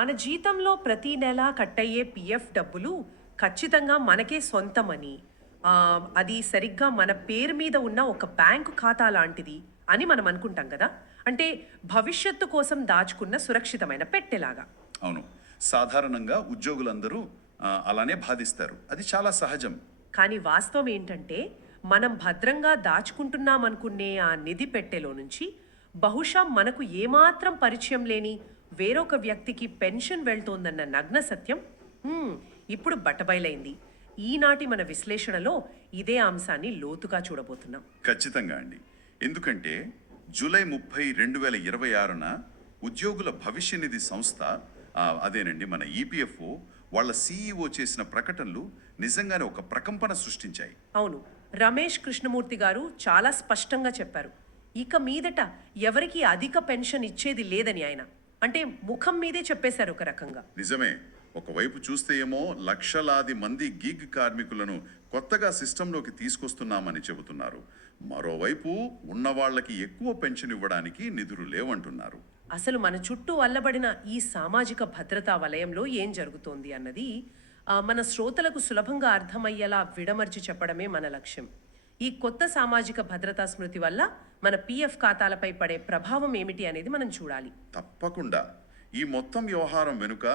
మన జీతంలో ప్రతి నెల కట్టయ్యే పిఎఫ్ డబ్బులు ఖచ్చితంగా మనకే సొంతమని, అది సరిగ్గా మన పేరు మీద ఉన్న ఒక బ్యాంకు ఖాతా లాంటిది అని మనం అనుకుంటాం కదా. అంటే భవిష్యత్తు కోసం దాచుకున్న సురక్షితమైన పెట్టెలాగా. అవును. సాధారణంగా ఉద్యోగులందరూ అలానే బాధిస్తారు. అది చాలా సహజం. కానీ వాస్తవం ఏంటంటే, మనం భద్రంగా దాచుకుంటున్నామనుకునే ఆ నిధి పెట్టెలో నుంచి బహుశా మనకు ఏమాత్రం పరిచయం లేని వేరొక వ్యక్తికి పెన్షన్ వెళ్తోందన్న నగ్న సత్యం ఇప్పుడు బట్టబయలైంది. ఈనాటి మన విశ్లేషణలో ఇదే అంశాన్ని లోతుగా చూడబోతున్నాం. ఖచ్చితంగా అండి. ఎందుకంటే జూలై 30, 2026న ఉద్యోగుల భవిష్య నిధి సంస్థ, అదేనండి మన ఈపీఎఫ్ఓ, వాళ్ళ సీఈఓ చేసిన ప్రకటనలు నిజంగానే ఒక ప్రకంపన సృష్టించాయి. అవును, రమేష్ కృష్ణమూర్తి గారు చాలా స్పష్టంగా చెప్పారు. ఇక మీదట ఎవరికి అధిక పెన్షన్ ఇచ్చేది లేదని ఆయన, అంటే ముఖం మీదే చెప్పేశారు ఒక రకంగా. నిజమే. ఒకవైపు చూస్తే ఏమో లక్షలాది మంది గిగ్ కార్మికులను కొత్తగా సిస్టంలోకి తీసుకొస్తున్నామని చెబుతున్నారు. మరోవైపు ఉన్న వాళ్ళకి ఎక్కువ పెన్షన్ ఇవ్వడానికి నిధులు లేవంటున్నారు. అసలు మన చుట్టూ అల్లబడిన ఈ సామాజిక భద్రతా వలయంలో ఏం జరుగుతోంది అన్నది మన శ్రోతలకు సులభంగా అర్థమయ్యేలా విడమర్చి చెప్పడమే మన లక్ష్యం. ఈ కొత్త సామాజిక భద్రతా స్మృతి వల్ల మన పిఎఫ్ ఖాతాలపై పడే ప్రభావం ఏమిటి అనేది మనం చూడాలి. తప్పకుండా. ఈ మొత్తం వ్యవహారం వెనుక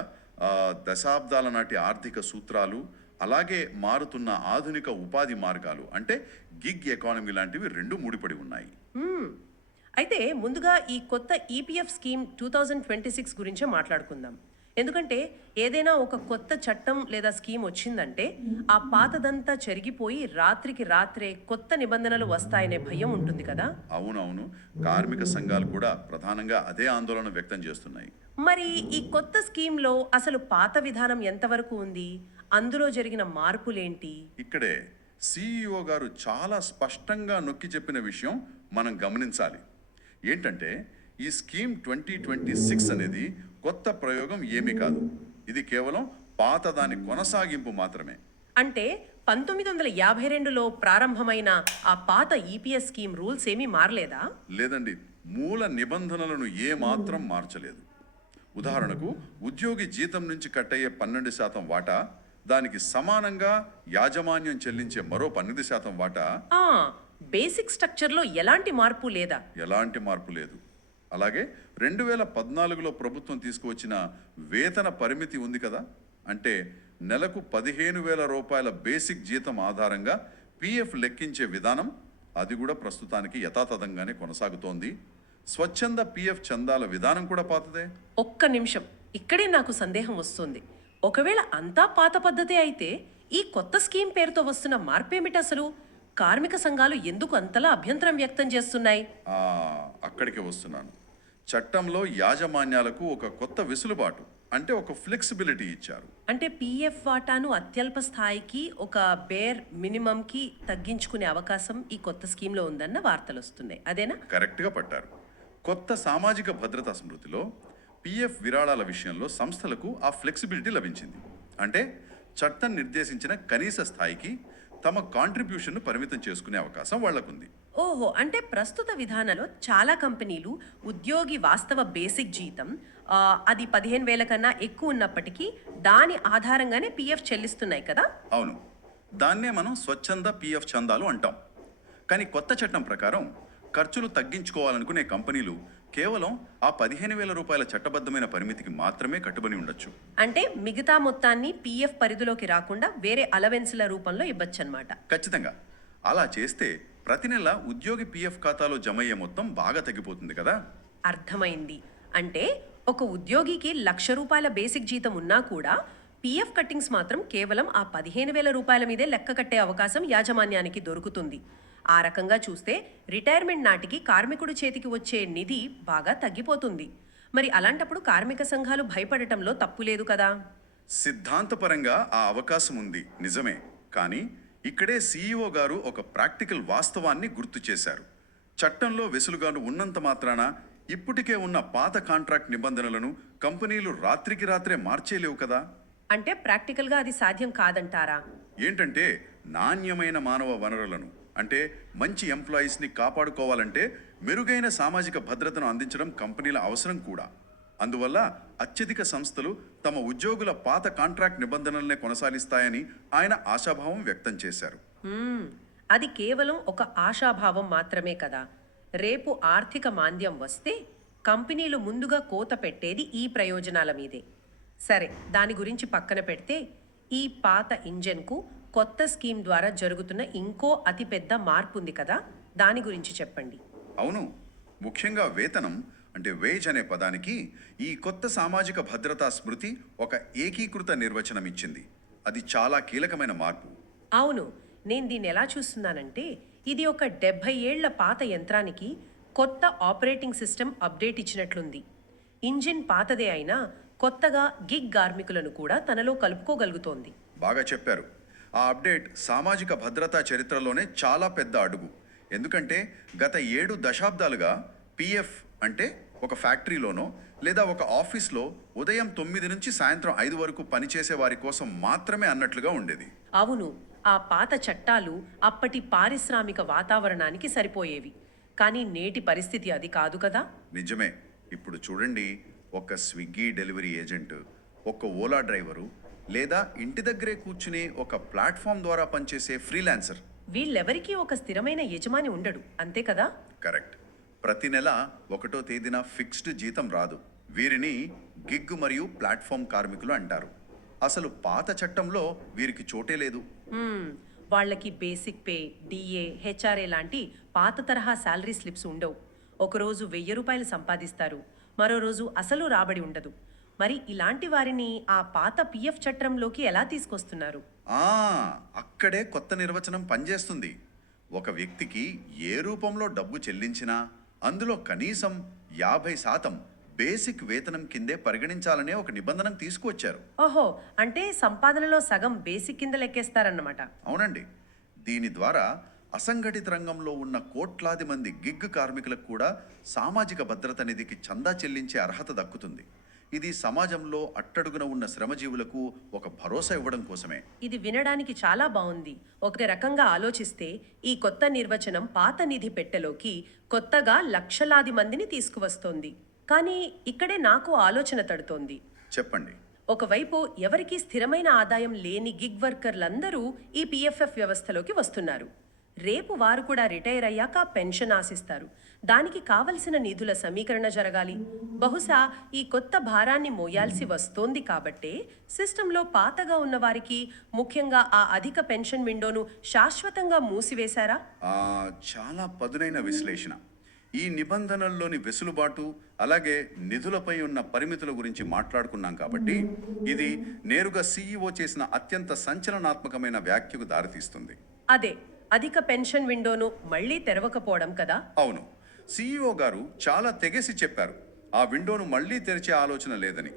దశాబ్దాల నాటి ఆర్థిక సూత్రాలు, అలాగే మారుతున్న ఆధునిక ఉపాధి మార్గాలు, అంటే గిగ్ ఎకానమీ లాంటివి రెండు ముడిపడి ఉన్నాయి. అయితే ముందుగా ఈ కొత్త ఈపీఎఫ్ స్కీమ్ 2026 గురించే మాట్లాడుకుందాం. ఎందుకంటే ఏదైనా ఒక కొత్త చట్టం లేదా స్కీమ్ వచ్చిందంటే ఆ పాతదంతా చెరిగిపోయి రాత్రికి రాత్రే కొత్త నిబంధనలు వస్తాయనే భయం ఉంటుంది కదా. అవునవును. కార్మిక సంఘాలు కూడా ప్రధానంగా అదే ఆందోళన వ్యక్తం చేస్తున్నాయి. మరి ఈ కొత్త స్కీమ్లో అసలు పాత విధానం ఎంతవరకు ఉంది, అందులో జరిగిన మార్పులేంటి? ఇక్కడే సిఇఓ గారు చాలా స్పష్టంగా నొక్కి చెప్పిన విషయం మనం గమనించాలి. ఏంటంటే ఈ స్కీమ్ 2026 అనేది కొత్త ప్రయోగం ఏమీ కాదు. ఇది కేవలం పాత దాని కొనసాగింపు మాత్రమే. అంటే 1952లో ప్రారంభమైన ఆ పాత ఈపీఎస్ స్కీమ్ రూల్స్ ఏమీ మారలేదా? లేదండి, మూల నిబంధనలను ఏ మాత్రం మార్చలేదు. ఉదాహరణకు ఉద్యోగి జీతం నుంచి కట్టయ్యే 12% వాటా, దానికి సమానంగా యాజమాన్యం చెల్లించే మరో 12% వాటా. బేసిక్ స్ట్రక్చర్లో ఎలాంటి మార్పు లేదా? ఎలాంటి మార్పు లేదు. అలాగే 2014లో ప్రభుత్వం తీసుకువచ్చిన వేతన పరిమితి ఉంది కదా, అంటే నెలకు 15,000 రూపాయల బేసిక్ జీతం ఆధారంగా పిఎఫ్ లెక్కించే విధానం, అది కూడా ప్రస్తుతానికి యథాతథంగానే కొనసాగుతోంది. స్వచ్ఛంద పిఎఫ్ చందాల విధానం కూడా పాతదే. ఒక్క నిమిషం, ఇక్కడే నాకు సందేహం వస్తుంది. ఒకవేళ అంతా పాత పద్ధతే అయితే ఈ కొత్త స్కీమ్ పేరుతో వస్తున్న మార్పేమిటి అసలు? కార్మిక సంఘాలు ఎందుకు అంతలా అభ్యంతరం వ్యక్తం చేస్తున్నాయి? అక్కడికి వస్తున్నాను. చట్టంలో యాజమాన్యాలకు ఒక కొత్త వెసులుబాటు, అంటే ఒక ఫ్లెక్సిబిలిటీ ఇచ్చారు. అంటే పిఎఫ్ వాటాను అత్యల్ప స్థాయికి, ఒక బేర్ మినిమంకి తగ్గించుకునే అవకాశం ఈ కొత్త స్కీమ్లో ఉందన్న వార్తలు వస్తున్నాయి. అదేనా? కరెక్ట్గా పట్టారు. కొత్త సామాజిక భద్రతా స్మృతిలో పిఎఫ్ విరాళాల విషయంలో సంస్థలకు ఆ ఫ్లెక్సిబిలిటీ లభించింది. అంటే చట్టం నిర్దేశించిన కనీస స్థాయికి తమ కాంట్రిబ్యూషన్ను పరిమితం చేసుకునే అవకాశం వాళ్లకుంది. ఓహో, అంటే ప్రస్తుత విధానంలో చాలా కంపెనీలు ఉద్యోగి వాస్తవ బేసిక్ జీతం అది 15,000 కన్నా ఎక్కువ ఉన్నప్పటికీ దాని ఆధారంగానే పిఎఫ్ చెల్లిస్తున్నాయి కదా. అవును, దాన్నే మనం స్వచ్ఛంద పిఎఫ్ చందాలు అంటాం. కానీ కొత్త చట్టం ప్రకారం ఖర్చులు తగ్గించుకోవాలనుకునే కంపెనీలు కేవలం ఆ 15,000 రూపాయల చట్టబద్ధమైన పరిమితికి మాత్రమే కట్టుబడి ఉండొచ్చు. అంటే మిగతా మొత్తాన్ని పిఎఫ్ పరిధిలోకి రాకుండా వేరే అలవెన్స్ల రూపంలో ఇవ్వచ్చు అన్నమాట. ఖచ్చితంగా. అలా చేస్తే ప్రతి నెల ఉద్యోగి పిఎఫ్ ఖాతాలో జమ అయ్యే మొత్తం బాగా తగ్గిపోతుంది కదా. అర్థమైంది. అంటే ఒక ఉద్యోగికి 1,00,000 రూపాయల బేసిక్ జీతం ఉన్నా కూడా పిఎఫ్ కట్టింగ్స్ మాత్రం కేవలం ఆ 15,000 రూపాయల మీదే లెక్క కట్టే అవకాశం యాజమాన్యానికి దొరుకుతుంది. ఆ రకంగా చూస్తే రిటైర్మెంట్ నాటికి కార్మికుడి చేతికి వచ్చే నిధి బాగా తగ్గిపోతుంది. మరి అలాంటప్పుడు కార్మిక సంఘాలు భయపడటంలో తప్పు లేదు కదా. సిద్ధాంతపరంగా ఆ అవకాశం ఉంది, నిజమే. కానీ ఇక్కడే సిఇఓ గారు ఒక ప్రాక్టికల్ వాస్తవాన్ని గుర్తు చేశారు. చట్టంలో వెసులుగాను ఉన్నంత మాత్రాన ఇప్పటికే ఉన్న పాత కాంట్రాక్ట్ నిబంధనలను కంపెనీలు రాత్రికి రాత్రే మార్చేలేవు కదా. అంటే ప్రాక్టికల్గా అది సాధ్యం కాదంటారా? ఏంటంటే నాణ్యమైన మానవ వనరులను, అంటే మంచి ఎంప్లాయీస్ని కాపాడుకోవాలంటే మెరుగైన సామాజిక భద్రతను అందించడం కంపెనీల అవసరం కూడా. అందువల్ల అత్యధిక సంస్థలు తమ ఉద్యోగుల పాత కాంట్రాక్ట్ నిబంధనలనే కొనసాగిస్తాయని ఆయన ఆశాభావం వ్యక్తం చేశారు. అది కేవలం ఒక ఆశాభావం మాత్రమే కదా. రేపు ఆర్థిక మాంద్యం వస్తే కంపెనీలు ముందుగా కోత పెట్టేది ఈ ప్రయోజనాల మీదే. సరే, దాని గురించి పక్కన పెడితే ఈ పాత ఇంజన్కు కొత్త స్కీమ్ ద్వారా జరుగుతున్న ఇంకో అతిపెద్ద మార్పు ఉంది కదా, దాని గురించి చెప్పండి. అవును, ముఖ్యంగా వేతనం అంటే వేజ్ అనే పదానికి ఈ కొత్త సామాజిక భద్రతా స్మృతి ఒక ఏకీకృత నిర్వచనం ఇచ్చింది. అది చాలా కీలకమైన మార్పు. అవును, నేను దీన్ని ఎలా చూస్తున్నానంటే ఇది ఒక 70 ఏళ్ల పాత యంత్రానికి కొత్త ఆపరేటింగ్ సిస్టమ్ అప్డేట్ ఇచ్చినట్లుంది. ఇంజిన్ పాతదే అయినా కొత్తగా గిగ్ కార్మికులను కూడా తనలో కలుపుకోగలుగుతోంది. బాగా చెప్పారు. ఆ అప్డేట్ సామాజిక భద్రతా చరిత్రలోనే చాలా పెద్ద అడుగు. ఎందుకంటే గత 7 దశాబ్దాలుగా పిఎఫ్ అంటే ఒక ఫ్యాక్టరీలోనో లేదా ఒక ఆఫీస్లో ఉదయం 9 నుంచి సాయంత్రం 5 వరకు పనిచేసే వారి కోసం మాత్రమే అన్నట్లుగా ఉండేది. అవును, ఆ పాత చట్టాలు అప్పటి పారిశ్రామిక వాతావరణానికి సరిపోయేవి. కానీ నేటి పరిస్థితి అది కాదు కదా. నిజమే. ఇప్పుడు చూడండి, ఒక స్విగ్గీ డెలివరీ ఏజెంట్, ఒక ఓలా డ్రైవరు లేదా ఇంటి దగ్గరే కూర్చుని ఒక ప్లాట్ఫామ్ ద్వారా పనిచేసే ఫ్రీలాన్సర్, వీళ్ళెవరికీ ఒక స్థిరమైన యజమాని ఉండడు, అంతే కదా. కరెక్ట్. ప్రతి నెల 1వ తేదీన ఫిక్స్డ్ జీతం రాదు. వీరిని గిగ్ మరియు ప్లాట్ఫామ్ కార్మికులు అంటారు. అసలు పాత చట్టంలో వీరికి చోటే లేదు. వాళ్ళకి బేసిక్ పే, డిఏ, హెచ్ఆర్ఏ లాంటి పాత తరహా శాలరీ స్లిప్స్ ఉండవు. ఒకరోజు 1000 రూపాయలు సంపాదిస్తారు, మరో రోజు అసలు రాబడి ఉండదు. మరి ఇలాంటి వారిని ఆ పాత పిఎఫ్ చట్టంలోకి ఎలా తీసుకొస్తున్నారు? అక్కడే కొత్త నిర్వచనం పనిచేస్తుంది. ఒక వ్యక్తికి ఏ రూపంలో డబ్బు చెల్లించినా అందులో కనీసం 50% బేసిక్ వేతనం కిందే పరిగణించాలనే ఒక నిబంధన తీసుకువచ్చారు. ఓహో, అంటే సంపాదనలో సగం బేసిక్ కింద లెక్కేస్తారన్నమాట. అవునండి. దీని ద్వారా అసంఘటిత రంగంలో ఉన్న కోట్లాది మంది గిగ్ కార్మికులకు కూడా సామాజిక భద్రత నిధికి చందా చెల్లించే అర్హత దక్కుతుంది. ఇది సమాజంలో అట్టడుగున ఉన్న శ్రమజీవులకు ఒక భరోసా ఇవ్వడం కోసమే. ఇది వినడానికి చాలా బాగుంది. ఒక రకంగా ఆలోచిస్తే ఈ కొత్త నిర్వచనం పాత నిధి పెట్టెలోకి కొత్తగా లక్షలాది మందిని తీసుకువస్తోంది. కానీ ఇక్కడే నాకు ఆలోచన తడుతోంది. చెప్పండి. ఒకవైపు ఎవరికీ స్థిరమైన ఆదాయం లేని గిగ్ వర్కర్లందరూ ఈ పిఎఫ్ఎఫ్ వ్యవస్థలోకి వస్తున్నారు. రేపు వారు కూడా రిటైర్ అయ్యాక పెన్షన్ ఆశిస్తారు. దానికి కావలసిన నిధుల సమీకరణ జరగాలి. బహుశా ఈ కొత్త భారాన్ని మోయాల్సి వస్తోంది కాబట్టే సిస్టంలో పాతగా ఉన్న వారికి, ముఖ్యంగా ఆ అధిక పెన్షన్ విండోను శాశ్వతంగా మూసివేశారా? చాలా పదునైన విశ్లేషణ. ఈ నిబంధనల్లోని వెసులుబాటు అలాగే నిధులపై ఉన్న పరిమితుల గురించి మాట్లాడుకున్నాం కాబట్టి ఇది నేరుగా సీఈఓ చేసిన అత్యంత సంచలనాత్మకమైన వ్యాఖ్యకు దారితీస్తుంది. అదే, అధిక పెన్షన్ విండోను మళ్లీ తెరవకపోవడం కదా. అవును, సీఈఓ గారు చాలా తెగేసి చెప్పారు. ఆ విండోను మళ్లీ తెరిచే ఆలోచన లేదని.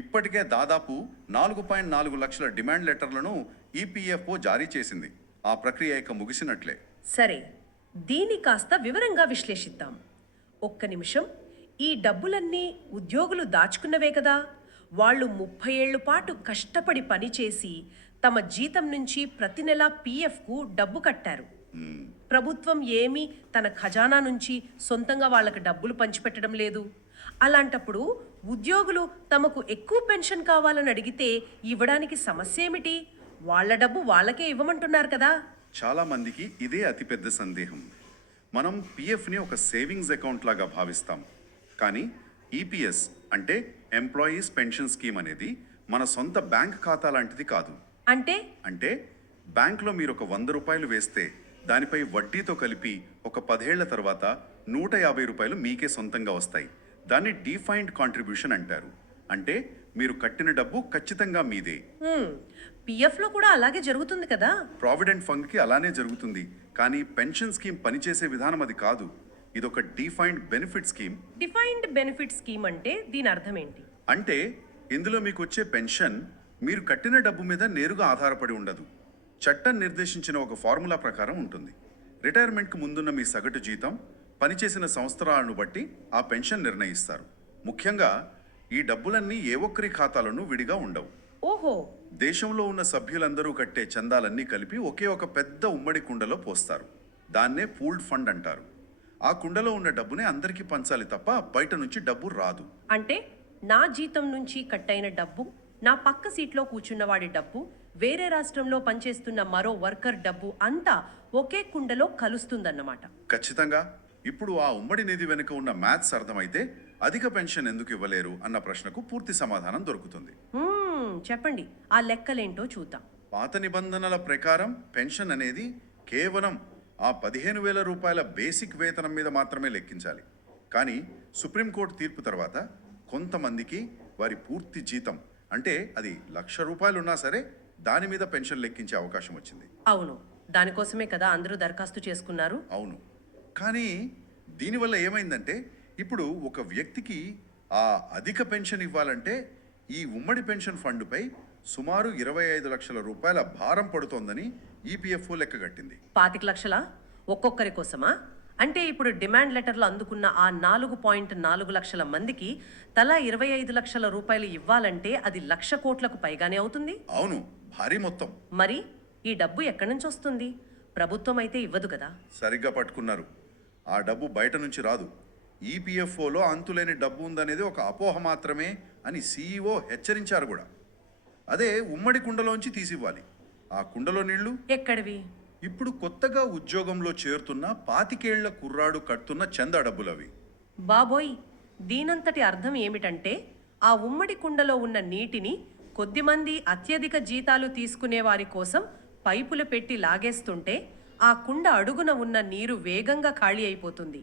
ఇప్పటికే దాదాపు 4.4 లక్షల డిమాండ్ లెటర్లను ఈపీఎఫ్ఓ జారీ చేసింది. ఆ ప్రక్రియ ఇక ముగిసినట్లే. సరే, దీన్ని కాస్త వివరంగా విశ్లేషిద్దాం. ఒక్క నిమిషం. ఈ డబ్బులన్నీ ఉద్యోగులు దాచుకున్నవే కదా. వాళ్ళు 30 ఏళ్ల పాటు కష్టపడి పనిచేసి తమ జీతం నుంచి ప్రతి నెల పిఎఫ్కు డబ్బు కట్టారు. ప్రభుత్వం ఏమీ తన ఖజానా నుంచి సొంతంగా వాళ్ళకి డబ్బులు పంచిపెట్టడం లేదు. అలాంటప్పుడు ఉద్యోగులు తమకు ఎక్కువ పెన్షన్ కావాలని అడిగితే ఇవ్వడానికి సమస్య ఏమిటి? వాళ్ళ డబ్బు వాళ్ళకే ఇవ్వమంటున్నారు కదా. చాలా మందికి ఇదే అతిపెద్ద సందేహం. మనం పిఎఫ్ని ఒక సేవింగ్స్ అకౌంట్ లాగా భావిస్తాం. కానీ ఈపీఎస్ అంటే ఎంప్లాయీస్ పెన్షన్ స్కీమ్ అనేది మన సొంత బ్యాంక్ ఖాతా లాంటిది కాదు. అంటే బ్యాంక్లో మీరు ఒక 100 రూపాయలు వేస్తే దానిపై వడ్డీతో కలిపి ఒక 10 ఏళ్ల తర్వాత 150 రూపాయలు మీకే సొంతంగా వస్తాయి. దాన్ని డిఫైన్డ్ కాంట్రిబ్యూషన్ అంటారు. అంటే మీరు కట్టిన డబ్బు ఖచ్చితంగా మీదే. పిఎఫ్ లో కూడా అలాగే జరుగుతుంది కదా. ప్రావిడెంట్ ఫండ్ కి అలానే జరుగుతుంది. కానీ పెన్షన్ స్కీమ్ పనిచేసే విధానం అది కాదు. ఇదొక defined benefit scheme. Defined benefit scheme అంటే దీని అర్థం ఏంటి? అంటే ఇందులో మీకు వచ్చే పెన్షన్ మీరు కట్టిన డబ్బు మీద నేరుగా ఆధారపడి ఉండదు. చట్టం నిర్దేశించిన ఒక ఫార్ములా ప్రకారం ఉంటుంది. రిటైర్మెంట్కి ముందున్న మీ సగటు జీతం, పనిచేసిన సంవత్సరాలను బట్టి ఆ పెన్షన్ నిర్ణయిస్తారు. ముఖ్యంగా ఈ డబ్బులన్నీ ఏ ఒక్కరి ఖాతాలను విడిగా ఉండవు. ఓహో. దేశంలో ఉన్న సభ్యులందరూ కట్టే చందాలన్నీ కలిపి ఒకే ఒక పెద్ద ఉమ్మడి కుండలో పోస్తారు. దాన్నే పూల్డ్ ఫండ్ అంటారు. ఆ కుండలో ఉన్న డబ్బునే అందరికీ పంచాలి తప్ప బయట నుంచి డబ్బు రాదు. అంటే నా జీతం నుంచి కట్టయిన డబ్బు, నా పక్క సీట్లో కూర్చున్న వాడి డబ్బు, వేరే రాష్ట్రంలో పనిచేస్తున్న మరో వర్కర్ డబ్బు అంతా ఒకే కుండలో కలుస్తుందన్నమాట. ఖచ్చితంగా. ఇప్పుడు ఆ ఉమ్మడి నిధి వెనుక ఉన్న మ్యాథ్స్ అర్థమైతే అధిక పెన్షన్ ఎందుకు ఇవ్వలేరు అన్న ప్రశ్నకు పూర్తి సమాధానం దొరుకుతుంది. చెప్పండి, ఆ లెక్కలేంటో చూద్దాం. పాత నిబంధనల ప్రకారం పెన్షన్ అనేది కేవలం ఆ 15,000 రూపాయల బేసిక్ వేతనం మీద మాత్రమే లెక్కించాలి. కానీ సుప్రీంకోర్టు తీర్పు తర్వాత కొంతమందికి వారి పూర్తి జీతం, అంటే అది 1,00,000 రూపాయలు ఉన్నా సరే దాని మీద పెన్షన్ లెక్కించే అవకాశం వచ్చింది. అవును, దానికోసమే కదా అందరూ దరఖాస్తు చేసుకున్నారు. అవును, కానీ దీనివల్ల ఏమైందంటే ఇప్పుడు ఒక వ్యక్తికి ఆ అధిక పెన్షన్ ఇవ్వాలంటే ఈ ఉమ్మడి పెన్షన్ ఫండ్పై సుమారు 25 లక్షల రూపాయల భారం పడుతోందని ఈపీఎఫ్ఓ లెక్కగట్టింది. 25 లక్షల ఒక్కొక్కరి కోసమా? అంటే ఇప్పుడు డిమాండ్ లెటర్లు అందుకున్న ఆ 4.4 లక్షల మందికి తలా 25 లక్షల రూపాయలు ఇవ్వాలంటే అది 1,00,000 కోట్లకు పైగానే అవుతుంది. అవును, భారీ మొత్తం. మరి ఈ డబ్బు ఎక్కడి నుంచి వస్తుంది? ప్రభుత్వం అయితే ఇవ్వదు కదా. సరిగ్గా పట్టుకున్నారు. ఆ డబ్బు బయట నుంచి రాదు. ఈపీఎఫ్ఓలో అంతులేని డబ్బు ఉందనేది ఒక అపోహ మాత్రమే అని సీఈఓ హెచ్చరించారు కూడా. అదే ఉమ్మడి కుండలోంచి తీసివ్వాలి. ఆ కుండలో నీళ్లు ఎక్కడివి? ఇప్పుడు కొత్తగా ఉద్యోగంలో చేరుతున్న 25 ఏళ్ల కుర్రాడు కడుతున్న చందా డబ్బులవి. బాబోయ్, దీనంతటి అర్థం ఏమిటంటే ఆ ఉమ్మడి కుండలో ఉన్న నీటిని కొద్దిమంది అత్యధిక జీతాలు తీసుకునే వారి కోసం పైపులు పెట్టి లాగేస్తుంటే ఆ కుండ అడుగున ఉన్న నీరు వేగంగా ఖాళీ అయిపోతుంది.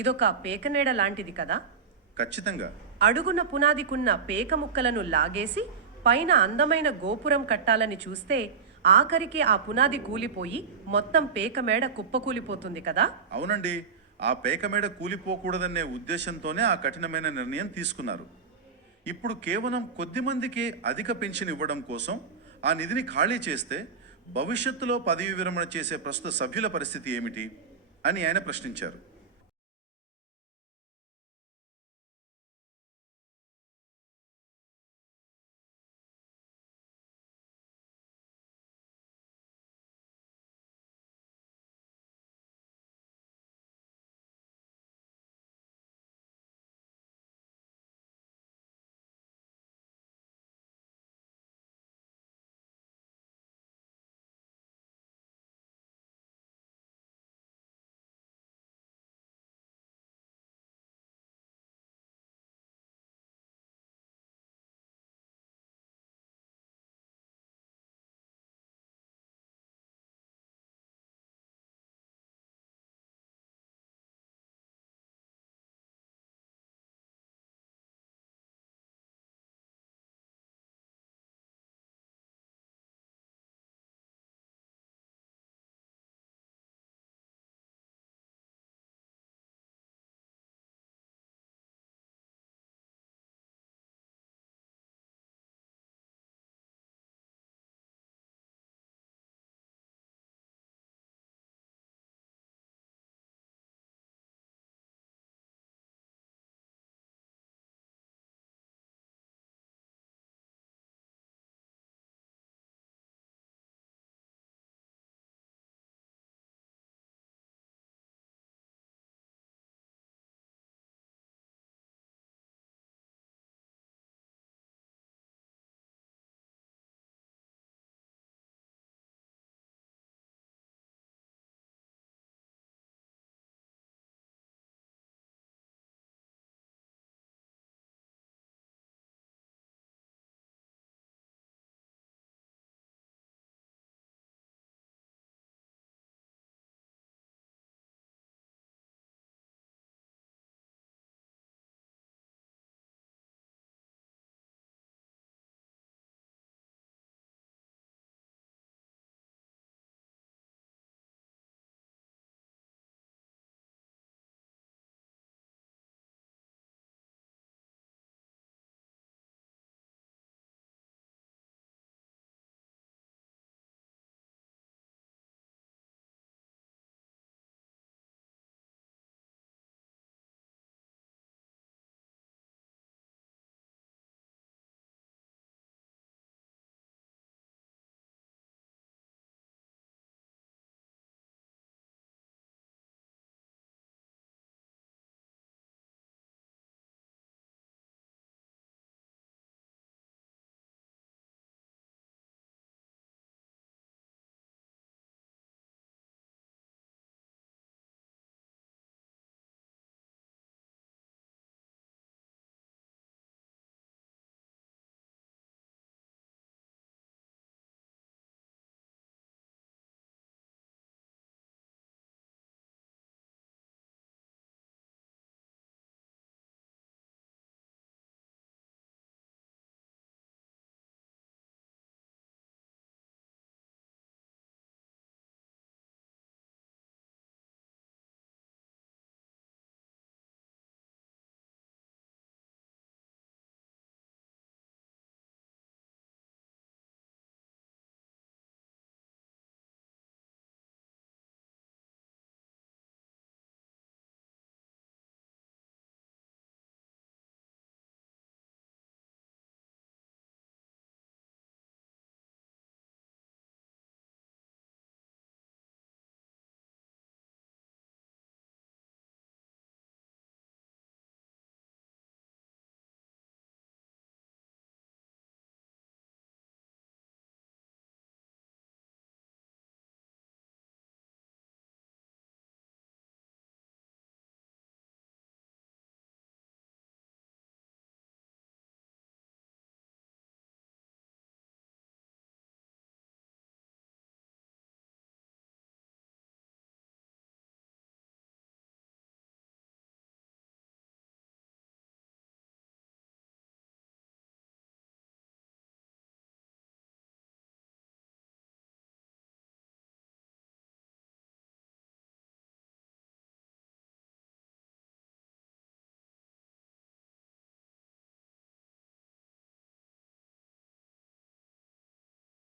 ఇదొక పేకనేడ లాంటిది కదా. ఖచ్చితంగా. అడుగున పునాదికున్న పేక ముక్కలను లాగేసి పైన అందమైన గోపురం కట్టాలని చూస్తే ఆఖరికి ఆ పునాది కూలిపోయి మొత్తం పేక మేడ కుప్పకూలిపోతుంది కదా. అవునండి, ఆ పేక మేడ కూలిపోకూడదనే ఉద్దేశంతోనే ఆ కఠినమైన నిర్ణయం తీసుకున్నారు. ఇప్పుడు కేవలం కొద్ది మందికి అధిక పెన్షన్ ఇవ్వడం కోసం ఆ నిధిని ఖాళీ చేస్తే భవిష్యత్తులో పదవి విరమణ చేసే ప్రస్తుత సభ్యుల పరిస్థితి ఏమిటి అని ఆయన ప్రశ్నించారు.